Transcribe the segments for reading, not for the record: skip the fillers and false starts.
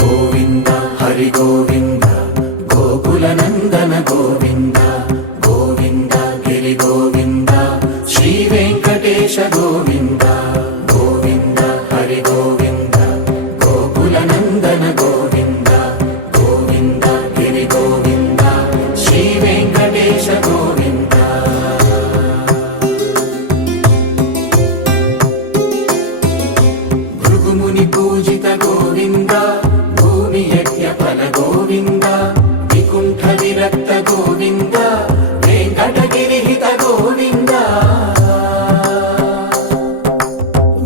గోవింద హరి గోవింద గోకుల నందన గోవింద గోవింద గిరి గోవింద శ్రీ వెంకటేశ గోవింద గోవింద హరి గోవింద గోకుల నందన గోవింద గోవింద గిరి గోవింద శ్రీ వెంకటేశ గోవింద భృగుముని పూజిత గోవింద భూమి యజ్ఞ ఫల గోవింద వికుంఠ విరక్త గోవింద వెంకటగిరిహిత గోవింద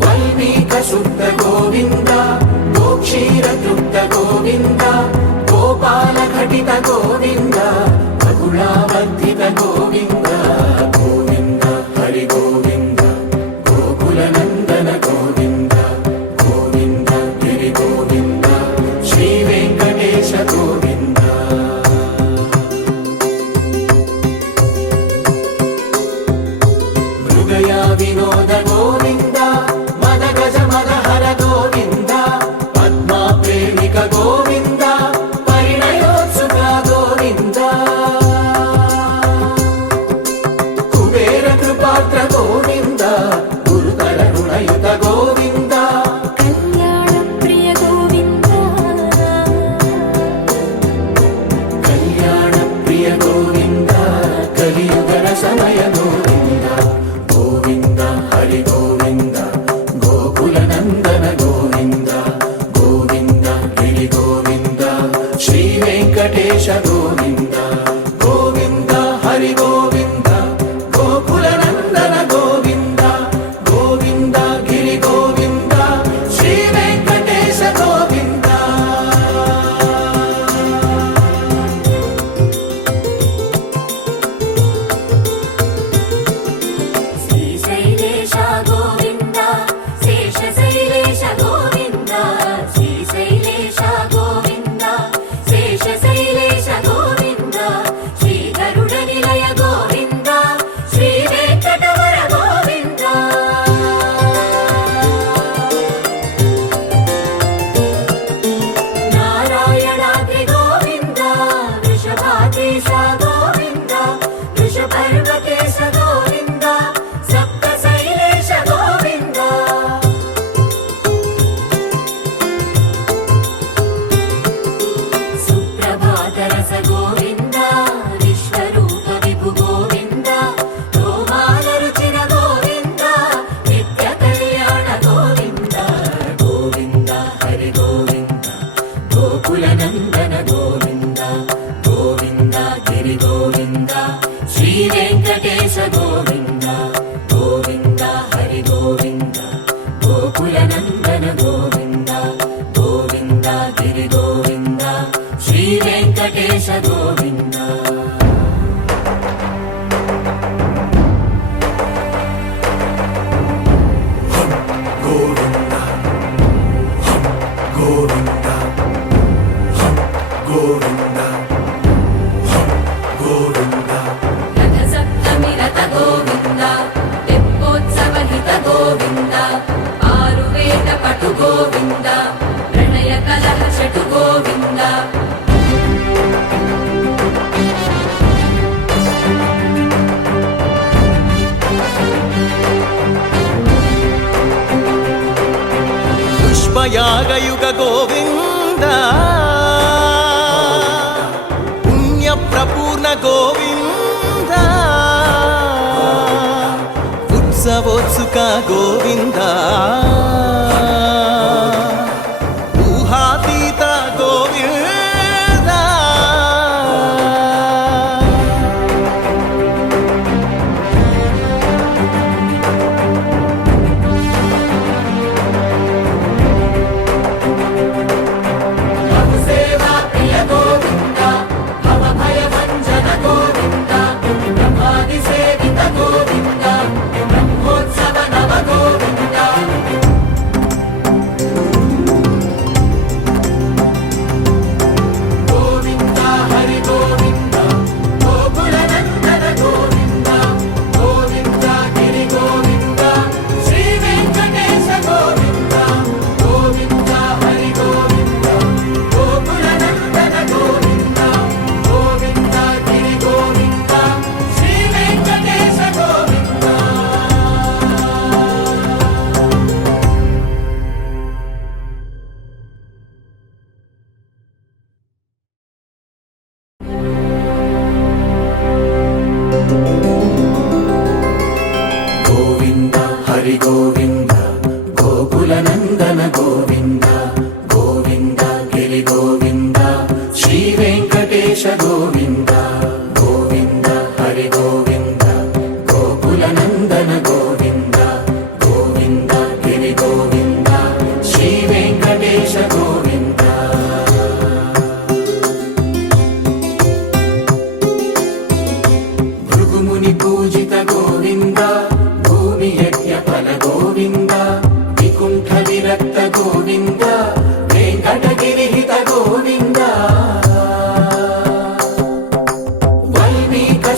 వల్మీక శుద్ధ గోవింద గోక్షీర తృప్త గోవింద గోపాల ఘటిత గోవింద బహుళావర్ధిత గోవింద గోవింద హరి గోవింద గోకుల నందన గోవింద గోవింద గిరి గోవింద శ్రీ వెంకటేశ గోవింద మృగయా వినోద గోవింద మద గజ మదహర గోవింద పద్మా ప్రేమిక గోవింద పరిణయోత్సుక గోవింద కుబేర కృపాత్ర గోవింద గురుతర రుణయుత గోవింద కళ్యాణ ప్రియ గోవింద కళ్యాణ ప్రియ గోవింద కలియుగర సమయ గోవింద గోవింద హరి గోవింద గోకుల నందన గోవింద గోవింద గిరి గోవింద శ్రీ వెంకటేశ గోవింద గోవింద హరి గోవింద గోకుల నందన గోవింద గోవింద గిరి గోవింద శ్రీ వెంకటేశ గోవింద శ్రీశైలేశ గోవింద శేషశైలేశ గోవింద శ్రీశైలేశ గోవింద శేషశైలేశ గోవింద శ్రీ గరుడ నిలయ గోవింద శ్రీ వెంకటవర గోవింద నారాయణాద్రి గోవింద వృషభాద్రీశ గోవింద వృషపర్వతేశ గోవింద సప్త శైలేశ గోవింద సుప్రభాతరస గోవింద విశ్వరూప విభు గోవింద రోమాల రుచిర గోవింద నిత్య కళ్యాణ గోవింద గోవింద హరి గోవింద గోకుల నందన గోవింద గోవింద గిరి గోవింద శ్రీ వెంకటేశ గోవింద గోవింద హరి గోవింద గోకుల నందన గోవింద గోవింద గిరి గోవింద శ్రీ వెంకటేశ గోవింద గోవింద గోవింద గోవింద గోవింద రథ సప్తమి రథ గోవింద తెప్పోత్సవ హిత గోవింద ఆరువేద పటు గోవింద ప్రణయ కలహ షటు గోవింద పుష్పయాగయుగ గోవింద పుణ్య ప్రపూర్ణ గోవింద ఉత్సవోత్సుక గోవింద ఊహాతీత గోవింద సేవా ప్రియ గోవింద భవ భయ భంజన గోవింద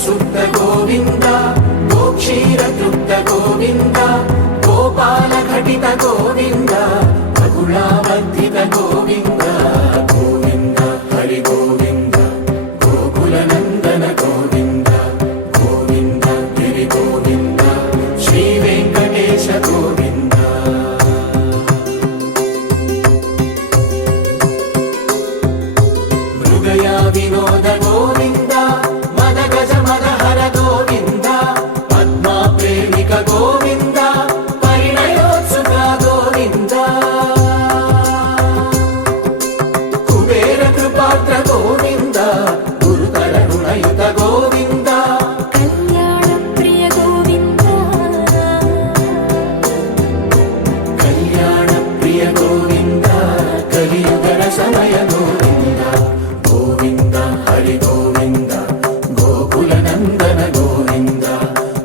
సుప్త గోవింద గోక్షీర తృప్త గోవింద గోపాల ఘటిత గోవింద బహుళావర్ధిత గోవింద గోవింద హరి గోవింద గోకుల నందన గోవింద గోవింద గిరి గోవింద శ్రీ వెంకటేశ గోవింద మృగయా వినోద గోవింద మద గజ మద హర గోవింద పద్మా ప్రేమిక గోవింద పరిణయోత్సుక గోవింద కుబేర కృపాత్ర గోవింద గురుతర రుణయుత గోవింద కళ్యాణ ప్రియ గోవింద కళ్యాణ ప్రియ గోవింద కలియుగర సమయ గోవింద గోవింద హరి గోవింద గోకుల నందన గోవింద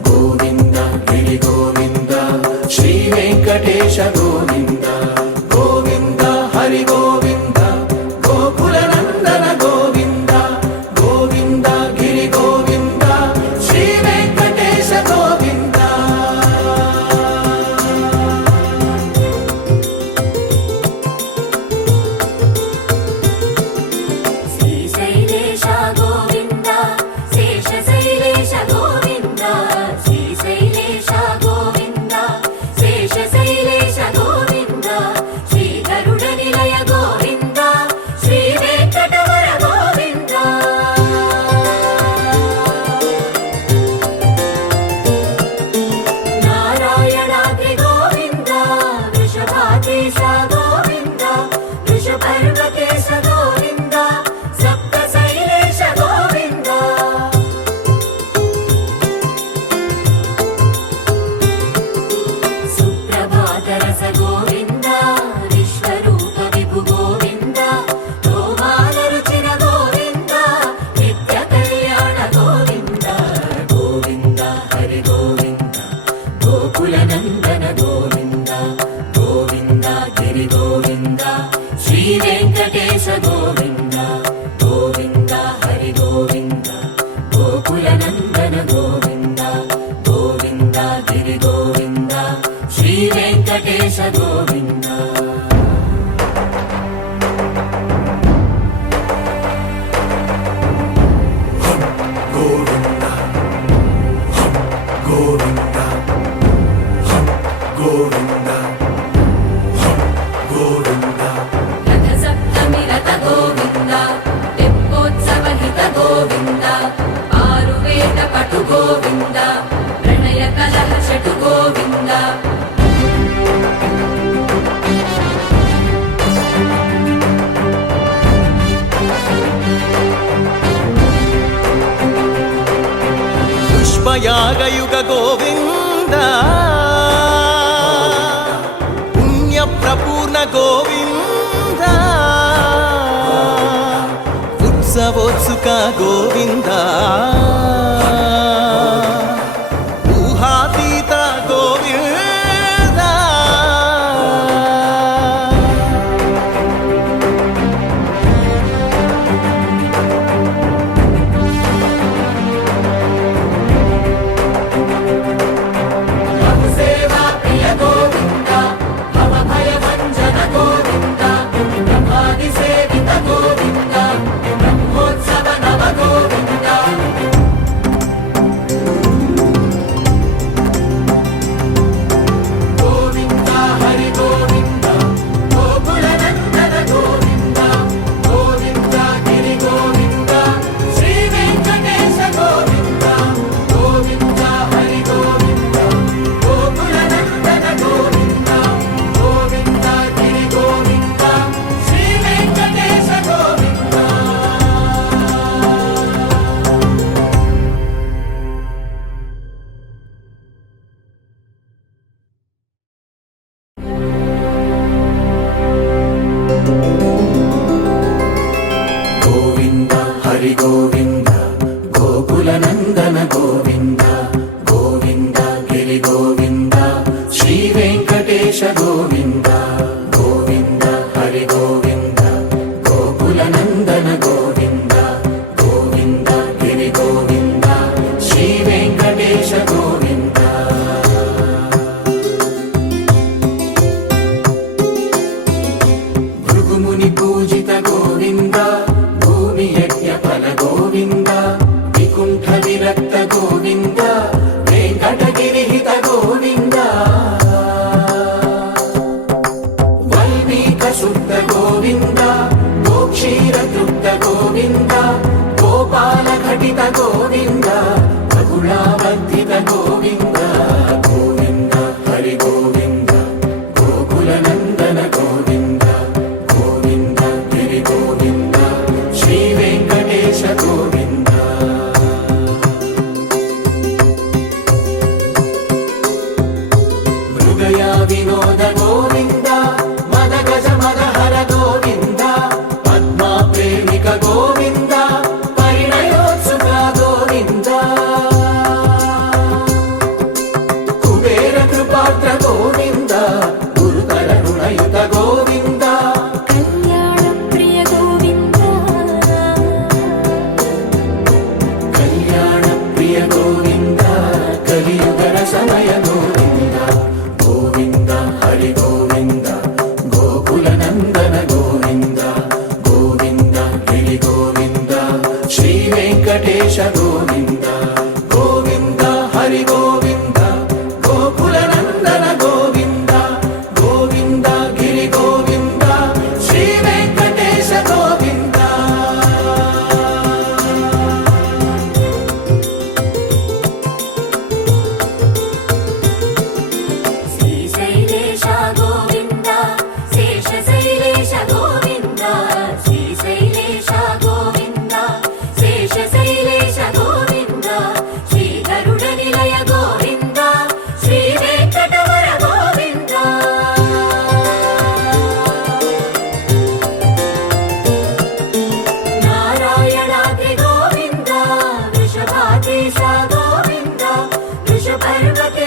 గోవింద గిరి గోవింద శ్రీ వెంకటేశ గోవింద గోవింద హరి గోవింద గోకుల నందన గోవింద గోవింద గిరి గోవింద శ్రీ వెంకటేశ గోవింద శ్రీశైలేశ గోవింద శేషశైలేశ గోవింద శ్రీశైలేశ గోవింద శేషశైలేశ గోవింద శ్రీ గరుడ నిలయ గోవింద శ్రీ వెంకటవర గోవింద నారాయణాద్రి గోవింద వృషభాద్రీశ గోవింద వృషపర్వతేశ గోవింద సప్త శైలేశ గోవింద సుప్రభాతరస గోవింద విశ్వరూప విభు గోవింద గోమాల రుచిర గోవింద నిత్య కళ్యాణ గోవింద గోవింద హరి గోవింద గోకుల నందన గోవింద గోవింద గిరి గోవింద శ్రీ వెంకటేశ గోవింద గోవింద హరి గోవింద గోకుల నందన గోవింద గోవింద గిరి గోవింద శ్రీ వెంకటేశ గోవింద గోవింద గోవింద గోవింద గోవింద రథ సప్తమి రథ గోవింద తెప్పోత్సవ హిత గోవింద ఆరువేద పటు గోవింద ప్రణయ కలహ షటు గోవింద పుష్పయాగయుగ గోవింద పుణ్య ప్రపూర్ణ గోవింద ఉత్సవోత్సుక గోవింద ఊహాతీత గోవింద సేవా ప్రియ గోవింద భవ భయ భంజన గోవింద బ్రహ్మాది సేవిత గోవింద బ్రహ్మోత్సవ నవ గోవింద ವಿರಕ್ತ ಗೋವಿಂದ ವೆಂಕಟಗಿರಿಹಿತ ಗೋವಿಂದ ವಲ್ಮೀಕ ಶುದ್ಧ ಗೋವಿಂದ ಗೋಕ್ಷೀರ ತೃಪ್ತ ಗೋವಿಂದ ಗೋಪಾಲ ಘಟಿತ ಗೋವಿಂದ ಬಗುಳಾವರ್ಧಿತ ಗೋವಿಂದ ಗೋವಿಂದ ಹರಿ ಗೋವಿಂದ ಗೋಕುಲ ನಂದನ ಗೋವಿಂದ ಗೋವಿಂದ ಗಿರಿ ಗೋವಿಂದ ಶ್ರೀ ವೆಂಕಟೇಶ ಗೋವಿಂದ ಮೃಗಯ ವಿನೋದ ಗೋವಿಂದ ಮದ ಗಜ ಮದ ಹರ ಗೋವಿಂದ ಪದ್ಮ ಪ್ರೇಮಿಕ ಗೋವಿಂದ ಪರಿಣಯೋತ್ಸುಕ ಗೋವಿಂದ ಕುಬೇರ ಕೃಪಾತ್ರ ಗೋವಿಂದ ಗುರುತರ ಋಣಯುತ ಗೋವಿಂದ ಕಲ್ಯಾಣ ಪ್ರಿಯ ಗೋವಿಂದ ಕಲ್ಯಾಣ ಪ್ರಿಯ ಗೋವಿಂದ ಕಲಿಯುಗರ ಸಮಯ ಗೋವಿಂದ ಗೋವಿಂದ ಹರಿ ಗೋವಿಂದ ಗೋಕುಲ ನಂದನ ಗೋವಿಂದ ಗೋವಿಂದ ಗಿರಿ ಗೋವಿಂದ ಶ್ರೀ ವೆಂಕಟೇಶ ಗೋವಿಂದ ಗೋವಿಂದ ಹರಿ ಗೋವಿಂದ ಗೋಕುಲ ನಂದನ ಗೋವಿಂದ ಗೋವಿಂದ ಗಿರಿ ಗೋವಿಂದ ಶ್ರೀ ವೆಂಕಟೇಶ ಗೋವಿಂದ ಶ್ರೀಶೈಲೇಶ ಗೋವಿಂದ ಶೇಷಶೈಲೇಶ ಗೋವಿಂದ ಶ್ರೀಶೈಲೇಶ ಗೋವಿಂದ ಶೇಷಶೈಲೇಶ ಗೋವಿಂದ ಶ್ರೀ ಗರುಡ ನಿಲಯ ಗೋವಿಂದ ಶ್ರೀ ವೆಂಕಟವರ ಗೋವಿಂದ ನಾರಾಯಣಾದ್ರಿ ಗೋವಿಂದ ವೃಷಭಾದ್ರೀಶ ಗೋವಿಂದ ವೃಷಪರ್ವತ